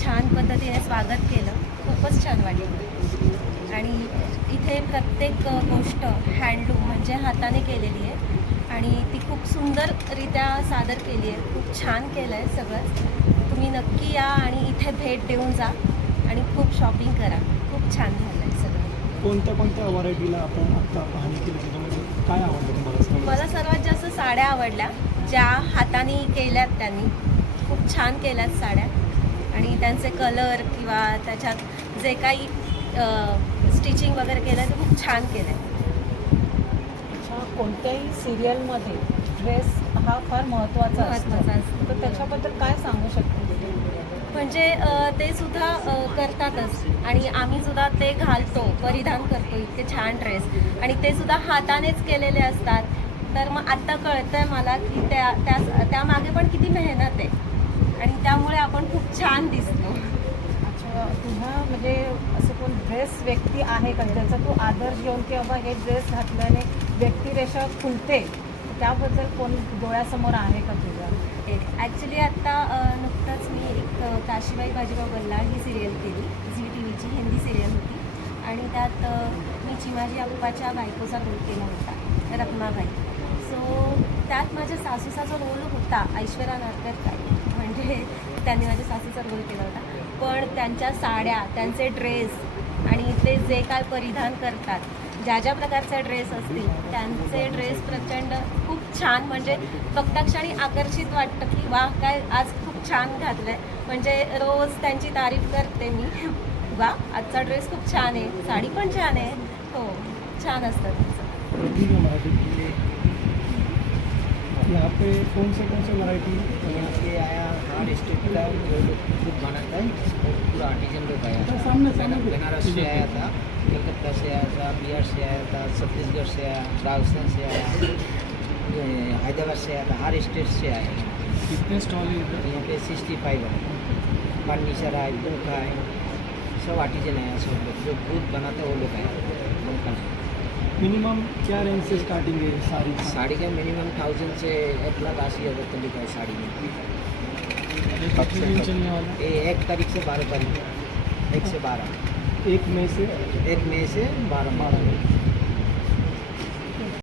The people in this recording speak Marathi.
छान पद्धतीने स्वागत केलं. खूपच छान वाटलं. आणि इथे प्रत्येक गोष्ट हँडलूम म्हणजे हाताने केलेली आहे. आणि ती खूप सुंदररित्या सादर केली आहे. खूप छान केलं आहे सगळंच तुम्ही नक्की या आणि इथे भेट देऊन जा आणि खूप शॉपिंग करा. खूप छान झालं आहे सगळं. कोणत्या कोणत्या व्हरायटीला आपण आत्ता पाहणी केली? काय आवडतं तुम्हाला. मला सर्वात जास्त साड्या आवडल्या. ज्या हाताने केल्यात त्यांनी. खूप छान केल्यात साड्या. आणि त्यांचे कलर किंवा त्याच्यात जे काही स्टिचिंग वगैरे केलं ते खूप छान केलं आहे कोणत्याही सिरियलमध्ये ड्रेस हा फार महत्त्वाचा महत्त्वाचा असतो. तर त्याच्याबद्दल काय सांगू शकते? म्हणजे ते सुद्धा करतातच. आणि आम्ही सुद्धा ते घालतो परिधान करतो इतके छान ड्रेस आणि ते सुद्धा हातानेच केलेले असतात. तर मग आत्ता कळतंय मला की त्या त्या त्यामागे पण किती मेहनत आहे आणि त्यामुळे आपण खूप छान दिसतो. अच्छा तुझ्या म्हणजे असं कोण ड्रेस व्यक्ती आहे का? ज्याचा तू आदर्श घेऊन की बाबा हे ड्रेस घातल्याने व्यक्तिरेषा खुलते त्याबद्दल कोण डोळ्यासमोर आहे का तुझ्या? ॲक्च्युली आत्ता नुकतंच मी एक काशीबाई बाजीराव बल्लाळ ही सिरियल केली. झी टी व्हीची हिंदी सिरियल होती. आणि त्यात मी चिमाजी अप्पाच्या बायकोचा रोल केला होता रत्नाबाई सो त्यात माझ्या सासूचा जो रोल होता ऐश्वर्या नारकर म्हणजे त्यांनी माझ्या सासूचा रोल केला होता. पण त्यांच्या साड्या त्यांचे ड्रेस आणि ते जे काय परिधान करतात ज्या ज्या प्रकारचे ड्रेस असतील त्यांचे ड्रेस प्रचंड खूप छान म्हणजे बघताक्षणी आकर्षित वाटतं की वा काय आज खूप छान घातलं आहे म्हणजे रोज त्यांची तारीफ करते मी. वा आजचा ड्रेस खूप छान आहे. साडी पण छान आहे. हो छान असतं त्यांचं. ठीक मराठी यहाँ पे कौन से कौन से वैरायटी आया लोग खुद बनाता है वो पूरा आर्टिजन लोग आया था सामने बना- बनारस से आया था कलकत्ता से आया था बिहार से आया था छत्तीसगढ़ से आया राजस्थान से आया हैदराबाद से आया था हर स्टेट से आया कितने स्टॉल यहाँ पे सिक्सटी फाइव है फर्नीचर है बुक है सब आर्टिजन आया सब लोग जो खुद बनाते वो लोग आया मिनिमम क्या रेंज से स्टार्टिंग है की? साड़ी का मिनिमम थाउज़ेंड से एक लाख अस्सी हज़ार तक है साड़ी में ये एक तारीख से बारह तारीख एक से बारह? एक मई से एक मई से बारह। बारह।